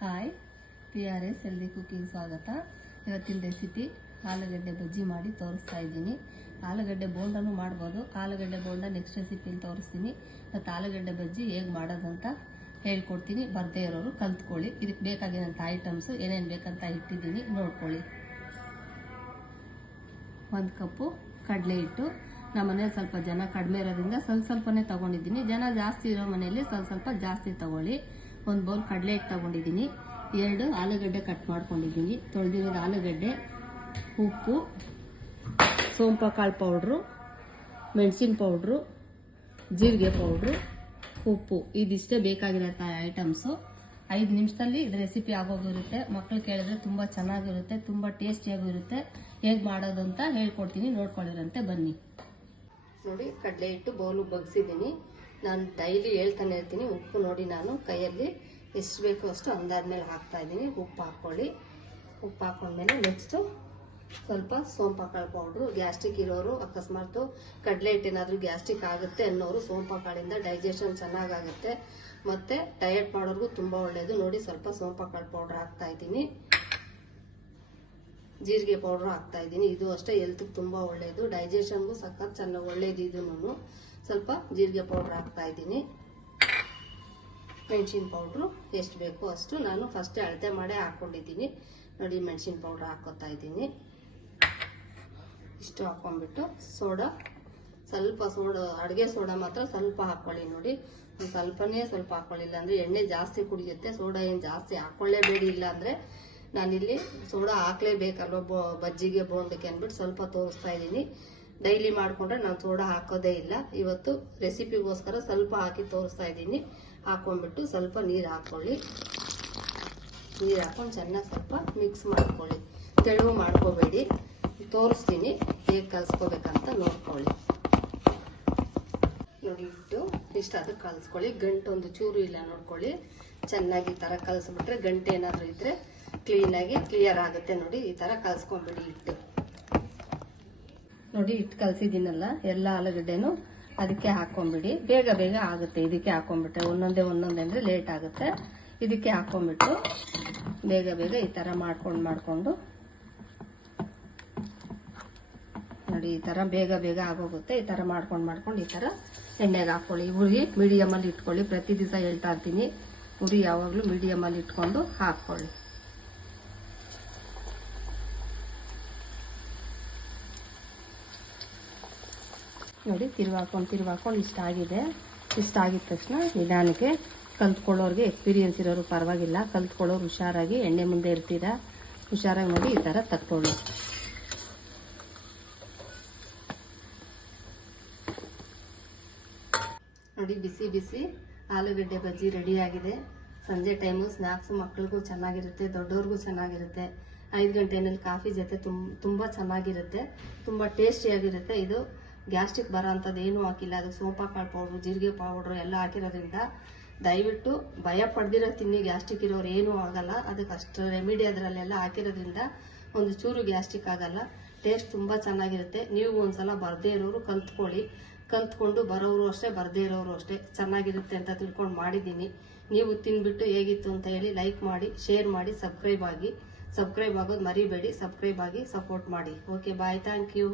Hi, PRS healthy cooking ಸ್ವಾಗತ. ಇವತ್ತಿನ recipe ಆಲೂಗಡ್ಡೆ ಬಜ್ಜಿ ಮಾಡಿ ತೋರಿಸ್ತಾ ಇದ್ದೀನಿ. ಆಲೂಗಡ್ಡೆ ಬೋಂಡನೂ ಮಾಡ್ಬೋದು. ಆಲೂಗಡ್ಡೆ ಬೋಂಡ ನೆಕ್ಸ್ಟ್ ರೆಸಿಪಿಲಿ ತೋರಿಸ್ತೀನಿ. ಮತ್ತು ಆಲೂಗಡ್ಡೆ ಬಜ್ಜಿ ಹೇಗೆ ಮಾಡೋದಂತ ಹೇಳ್ಕೊಡ್ತೀನಿ. ಬರದೇ ಇರೋರು ಕಲ್ತ್ಕೊಳ್ಳಿ. ಇದಕ್ಕೆ ಬೇಕಾಗಿರೋಂಥ ಐಟಮ್ಸು ಏನೇನು ಬೇಕಂತ ಇಟ್ಟಿದ್ದೀನಿ, ನೋಡ್ಕೊಳ್ಳಿ. 1 ಕಪ್ಪು ಕಡಲೆ ಹಿಟ್ಟು. ನಮ್ಮ ಮನೇಲಿ ಸ್ವಲ್ಪ ಜನ ಕಡಿಮೆ ಇರೋದ್ರಿಂದ ಸ್ವಲ್ಪನೇ ತಗೊಂಡಿದ್ದೀನಿ. ಜನ ಜಾಸ್ತಿ ಇರೋ ಮನೆಯಲ್ಲಿ ಸ್ವಲ್ಪ ಜಾಸ್ತಿ ತಗೊಳ್ಳಿ. 1 ಬೌಲ್ ಕಡಲೆ ಹಿಟ್ಟು ತಗೊಂಡಿದ್ದೀನಿ. 2 ಆಲೂಗಡ್ಡೆ ಕಟ್ ಮಾಡ್ಕೊಂಡಿದ್ದೀನಿ. ತೊಳೆದಿರೋದು ಆಲೂಗಡ್ಡೆ, ಉಪ್ಪು, ಸೋಂಪ ಕಾಳು ಪೌಡ್ರು, ಮೆಣಸಿನ ಪೌಡ್ರು, ಜೀರಿಗೆ ಪೌಡ್ರು, ಉಪ್ಪು. ಇದಿಷ್ಟೇ ಬೇಕಾಗಿರೋಂಥ ಐಟಮ್ಸು. 5 ನಿಮಿಷದಲ್ಲಿ ಇದು ರೆಸಿಪಿ ಆಗೋಗಿರುತ್ತೆ. ಮಕ್ಕಳು ಕೇಳಿದ್ರೆ ತುಂಬ ಚೆನ್ನಾಗಿರುತ್ತೆ, ತುಂಬ ಟೇಸ್ಟಿಯಾಗಿರುತ್ತೆ. ಹೇಗೆ ಮಾಡೋದು ಅಂತ ಹೇಳ್ಕೊಡ್ತೀನಿ, ನೋಡ್ಕೊಳ್ಳಿರಂತೆ ಬನ್ನಿ. ನೋಡಿ, ಕಡಲೆ ಹಿಟ್ಟು ಬೌಲು ಬಗ್ಸಿದ್ದೀನಿ. ನಾನು ಡೈಲಿ ಹೇಳ್ತಾನೆ ಇರ್ತೀನಿ. ಉಪ್ಪು ನೋಡಿ, ನಾನು ಕೈಯಲ್ಲಿ ಎಷ್ಟು ಬೇಕೋ ಅಷ್ಟು ಅಂದಾದ್ಮೇಲೆ ಹಾಕ್ತಾ ಇದ್ದೀನಿ. ಉಪ್ಪು ಹಾಕ್ಕೊಳ್ಳಿ. ಉಪ್ಪು ಹಾಕೊಂಡ್ಮೇಲೆ ನೆಕ್ಸ್ಟು ಸ್ವಲ್ಪ ಸೋಂಪ ಕಾಳು ಪೌಡ್ರು. ಗ್ಯಾಸ್ಟ್ರಿಕ್ ಇರೋರು, ಅಕಸ್ಮಾತ್ ಕಡಲೆ ಹಿಟ್ಟೇನಾದ್ರೂ ಗ್ಯಾಸ್ಟ್ರಿಕ್ ಆಗುತ್ತೆ ಅನ್ನೋರು ಸೋಂಪ ಕಾಳಿಂದ ಡೈಜೆಷನ್ ಚೆನ್ನಾಗಾಗುತ್ತೆ. ಮತ್ತೆ ಡಯಟ್ ಮಾಡೋರ್ಗೂ ತುಂಬ ಒಳ್ಳೆಯದು. ನೋಡಿ, ಸ್ವಲ್ಪ ಸೋಂಪ ಕಾಳು ಪೌಡ್ರ್ ಹಾಕ್ತಾ ಇದ್ದೀನಿ. ಜೀರಿಗೆ ಪೌಡ್ರ್ ಹಾಕ್ತಾ ಇದ್ದೀನಿ. ಇದು ಅಷ್ಟೇ ಹೆಲ್ತ್ಗೆ ತುಂಬ ಒಳ್ಳೆಯದು, ಡೈಜೆಷನ್ಗೂ ಸಖತ್ ಚೆನ್ನಾಗಿ ಒಳ್ಳೇದು. ಇದನ್ನು ಸ್ವಲ್ಪ ಜೀರಿಗೆ ಪೌಡ್ರ್ ಹಾಕ್ತಾ ಇದ್ದೀನಿ. ಮೆಣಸಿನ ಪೌಡ್ರು ಎಷ್ಟು ಬೇಕೋ ಅಷ್ಟು ನಾನು ಫಸ್ಟೇ ಅಳತೆ ಮಾಡೇ ಹಾಕ್ಕೊಂಡಿದ್ದೀನಿ. ನೋಡಿ, ಮೆಣಸಿನ ಪೌಡ್ರ್ ಹಾಕೋತಾ ಇದ್ದೀನಿ. ಇಷ್ಟು ಹಾಕೊಂಡ್ಬಿಟ್ಟು ಸೋಡಾ, ಸ್ವಲ್ಪ ಅಡುಗೆ ಸೋಡಾ ಮಾತ್ರ ಸ್ವಲ್ಪ ಹಾಕ್ಕೊಳ್ಳಿ. ನೋಡಿ, ಸ್ವಲ್ಪನೇ ಸ್ವಲ್ಪ ಹಾಕ್ಕೊಳ್ಳಿಲ್ಲ ಅಂದರೆ ಎಣ್ಣೆ ಜಾಸ್ತಿ ಕುಡಿಯುತ್ತೆ. ಸೋಡಾ ಏನು ಜಾಸ್ತಿ ಹಾಕ್ಕೊಳ್ಳೇಬೇಡಿ. ಇಲ್ಲ ಅಂದರೆ ನಾನಿಲ್ಲಿ ಸೋಡಾ ಹಾಕ್ಲೇಬೇಕಲ್ವ ಬಜ್ಜಿಗೆ ಬೋಂಡಕ್ಕೆ ಅಂದ್ಬಿಟ್ಟು ಸ್ವಲ್ಪ ತೋರಿಸ್ತಾ ಇದ್ದೀನಿ. ಡೈಲಿ ಮಾಡಿಕೊಂಡ್ರೆ ನಾನು ಸೋಡಾ ಹಾಕೋದೇ ಇಲ್ಲ. ಇವತ್ತು ರೆಸಿಪಿಗೋಸ್ಕರ ಸ್ವಲ್ಪ ಹಾಕಿ ತೋರಿಸ್ತಾ ಇದ್ದೀನಿ. ಹಾಕೊಂಡ್ಬಿಟ್ಟು ಸ್ವಲ್ಪ ನೀರು ಹಾಕ್ಕೊಳ್ಳಿ. ನೀರು ಹಾಕೊಂಡು ಚೆನ್ನಾಗಿ ಸ್ವಲ್ಪ ಮಿಕ್ಸ್ ಮಾಡ್ಕೊಳ್ಳಿ. ತೆಳು ಮಾಡ್ಕೋಬೇಡಿ. ತೋರಿಸ್ತೀನಿ ಹೇಗೆ ಕಲಿಸ್ಕೋಬೇಕಂತ ನೋಡ್ಕೊಳ್ಳಿ. ನೋಡಿ, ಇಷ್ಟು ಅದಕ್ಕೆ ಕಲಿಸ್ಕೊಳ್ಳಿ. ಗಂಟು ಒಂದು ಚೂರು ಇಲ್ಲ ನೋಡ್ಕೊಳ್ಳಿ. ಚೆನ್ನಾಗಿ ಈ ಥರ ಕಲಿಸ್ಬಿಟ್ರೆ ಗಂಟೆ ಏನಾದರೂ ಇದ್ರೆ ಕ್ಲೀನಾಗಿ ಕ್ಲಿಯರ್ ಆಗುತ್ತೆ. ನೋಡಿ, ಈ ಥರ ಕಲಿಸ್ಕೊಂಡ್ಬಿಡಿ ಹಿಟ್ಟು. ನೋಡಿ, ಹಿಟ್ಟು ಕಲಸಿದ್ದೀನಲ್ಲ, ಎಲ್ಲ ಆಲೂಗಡ್ಡೆನೂ ಅದಕ್ಕೆ ಹಾಕೊಂಡ್ಬಿಡಿ. ಬೇಗ ಬೇಗ ಆಗುತ್ತೆ ಇದಕ್ಕೆ ಹಾಕೊಂಡ್ಬಿಟ್ರೆ. ಒಂದೊಂದೇ ಅಂದರೆ ಲೇಟ್ ಆಗುತ್ತೆ. ಇದಕ್ಕೆ ಹಾಕೊಂಡ್ಬಿಟ್ಟು ಬೇಗ ಬೇಗ ಈ ಥರ ಮಾಡ್ಕೊಂಡು ನೋಡಿ, ಈ ಥರ ಬೇಗ ಬೇಗ ಆಗೋಗುತ್ತೆ. ಈ ಥರ ಮಾಡ್ಕೊಂಡು ಈ ಥರ ಎಣ್ಣೆಗೆ ಹಾಕ್ಕೊಳ್ಳಿ. ಉರಿ ಮೀಡಿಯಮಲ್ಲಿ ಇಟ್ಕೊಳ್ಳಿ. ಪ್ರತಿ ದಿವಸ ಹೇಳ್ತಾ ಇರ್ತೀನಿ, ಉರಿ ಯಾವಾಗಲೂ ಮೀಡಿಯಮಲ್ಲಿ ಇಟ್ಕೊಂಡು ಹಾಕ್ಕೊಳ್ಳಿ. ನೋಡಿ, ತಿರುವಾಕೊಂಡು ಇಷ್ಟಾಗಿದೆ. ಇಷ್ಟಾಗಿದ ತಕ್ಷಣ ನಿಧಾನಕ್ಕೆ ಕಲ್ತ್ಕೊಳ್ಳೋರಿಗೆ, ಎಕ್ಸ್ಪೀರಿಯನ್ಸ್ ಇರೋರು ಪರವಾಗಿಲ್ಲ, ಕಲ್ತ್ಕೊಳ್ಳೋರು ಹುಷಾರಾಗಿ ಎಣ್ಣೆ ಮುಂದೆ ಇರ್ತೀರಾ, ಹುಷಾರಾಗಿ ನೋಡಿ ಈ ಥರ ತಕ್ಕೊಳ್ಳಿ. ನೋಡಿ, ಬಿಸಿ ಬಿಸಿ ಆಲೂಗಡ್ಡೆ ಬಜ್ಜಿ ರೆಡಿಯಾಗಿದೆ. ಸಂಜೆ ಟೈಮು ಸ್ನ್ಯಾಕ್ಸು ಮಕ್ಳಿಗೂ ಚೆನ್ನಾಗಿರುತ್ತೆ, ದೊಡ್ಡವ್ರಿಗೂ ಚೆನ್ನಾಗಿರುತ್ತೆ. 5 ಗಂಟೆನಲ್ಲಿ ಕಾಫಿ ಜೊತೆ ತುಂಬ ಚೆನ್ನಾಗಿರುತ್ತೆ, ತುಂಬ ಟೇಸ್ಟಿಯಾಗಿರುತ್ತೆ. ಇದು ಗ್ಯಾಸ್ಟ್ರಿಕ್ ಬರೋ ಅಂಥದ್ದು ಏನೂ ಹಾಕಿಲ್ಲ. ಅದಕ್ಕೆ ಸೋಂಪ ಕಾಳು ಪೌಡ್ರು, ಜೀರಿಗೆ ಪೌಡ್ರು ಎಲ್ಲ ಹಾಕಿರೋದ್ರಿಂದ ದಯವಿಟ್ಟು ಭಯ ಪಡೆದಿರೋ ತಿನ್ನಿ. ಗ್ಯಾಸ್ಟ್ರಿಕ್ ಇರೋರು ಏನೂ ಆಗಲ್ಲ. ಅದಕ್ಕೆ ಅಷ್ಟು ರೆಮಿಡಿ ಅದರಲ್ಲೆಲ್ಲ ಹಾಕಿರೋದ್ರಿಂದ ಒಂದು ಚೂರು ಗ್ಯಾಸ್ಟ್ರಿಕ್ ಆಗಲ್ಲ. ಟೇಸ್ಟ್ ತುಂಬ ಚೆನ್ನಾಗಿರುತ್ತೆ. ನೀವು ಒಂದ್ಸಲ ಬರದೇ ಇರೋರು ಕಲ್ತ್ಕೊಂಡು ಬರೋರು ಅಷ್ಟೇ, ಬರದೇ ಇರೋರು ಅಷ್ಟೇ, ಚೆನ್ನಾಗಿರುತ್ತೆ ಅಂತ ತಿಳ್ಕೊಂಡು ಮಾಡಿದ್ದೀನಿ. ನೀವು ತಿಂದ್ಬಿಟ್ಟು ಹೇಗಿತ್ತು ಅಂತ ಹೇಳಿ ಲೈಕ್ ಮಾಡಿ, ಶೇರ್ ಮಾಡಿ, ಸಬ್ಸ್ಕ್ರೈಬ್ ಆಗೋದು ಮರಿಬೇಡಿ. ಸಬ್ಸ್ಕ್ರೈಬ್ ಆಗಿ ಸಪೋರ್ಟ್ ಮಾಡಿ. Okay, bye, thank you.